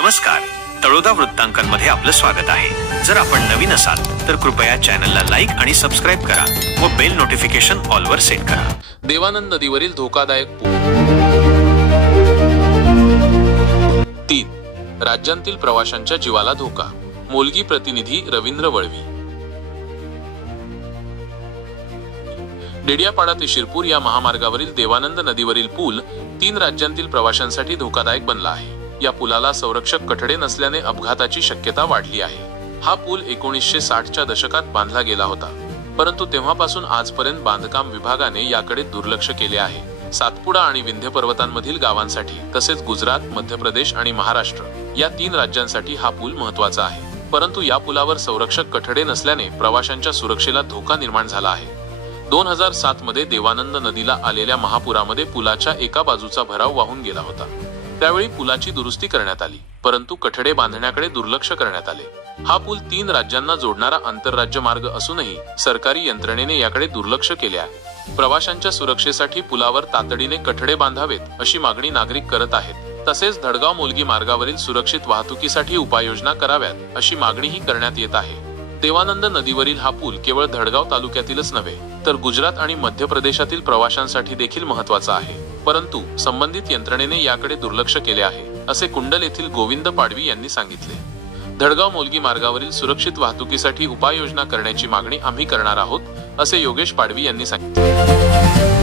नमस्कार. तळोदा वृत्तांकनमध्ये आपलं स्वागत आहे. जर आपण नवीन असाल तर कृपया चॅनलला लाईक आणि सबस्क्राईब करा व बेल नोटिफिकेशन ऑलवर सेट करा. देवानंद नदीवरील धोकादायक पूल तीन. राज्यांतील प्रवाशांच्या जीवाला धोका. मोलगी प्रतिनिधी रवींद्र वळवी. डेडियापाडा ते शिरपूर या महामार्गावरील देवानंद नदीवरील पूल तीन राज्यांतील प्रवाशांसाठी धोकादायक बनला आहे. या पुलाला संरक्षक कठडे नसल्याने अपघाताची शक्यता वाढली आहे. हा पूल एकोणीसशे साठच्या दशकात बांधला गेला होता. परंतु तेव्हापासून आजपर्यंत बांधकाम विभागाने याकडे दुर्लक्ष केले आहे. सातपुडा आणि विंध्य पर्वतांमधील गावांसाठी तसेच गुजरात मध्य प्रदेश आणि महाराष्ट्र या तीन राज्यांसाठी हा पूल महत्त्वाचा आहे. परंतु या पुलावर संरक्षक कठडे नसल्याने प्रवाशांच्या सुरक्षेला धोका निर्माण झाला आहे. दोन हजार सात मध्ये देवानंद नदीला आलेल्या महापुरामध्ये पुलाच्या एका बाजूचा भराव वाहून गेला होता. त्यावेळी पुलाची दुरुस्ती करण्यात आली परंतु कठडे बांधण्याकडे दुर्लक्ष करण्यात आले. हा पूल तीन राज्यांना जोडणारा आंतरराज्य मार्ग असूनही सरकारी यंत्रणेने याकडे दुर्लक्ष केले आहे. प्रवाशांच्या सुरक्षेसाठी पुलावर तातडीने कठडे बांधावेत अशी मागणी नागरिक करत आहेत. तसेच धडगाव मोलगी मार्गावरील सुरक्षित वाहतुकीसाठी उपाययोजना कराव्यात अशी मागणीही करण्यात येत आहे. देवानंद नदीवरील हा पूल केवळ धडगाव तालुक्यातीलच नव्हे तर गुजरात आणि मध्य प्रदेशातील प्रवाशांसाठी देखील महत्त्वाचा आहे. परंतु संबंधित यंत्रणेने याकडे दुर्लक्ष केले आहे असे कुंडल येथील गोविंद पाडवी यांनी सांगितले. धडगाव मोलगी मार्गावरील सुरक्षित वाहतुकीसाठी उपाययोजना करण्याची मागणी आम्ही करणार आहोत असे योगेश पाडवी यांनी सांगितले.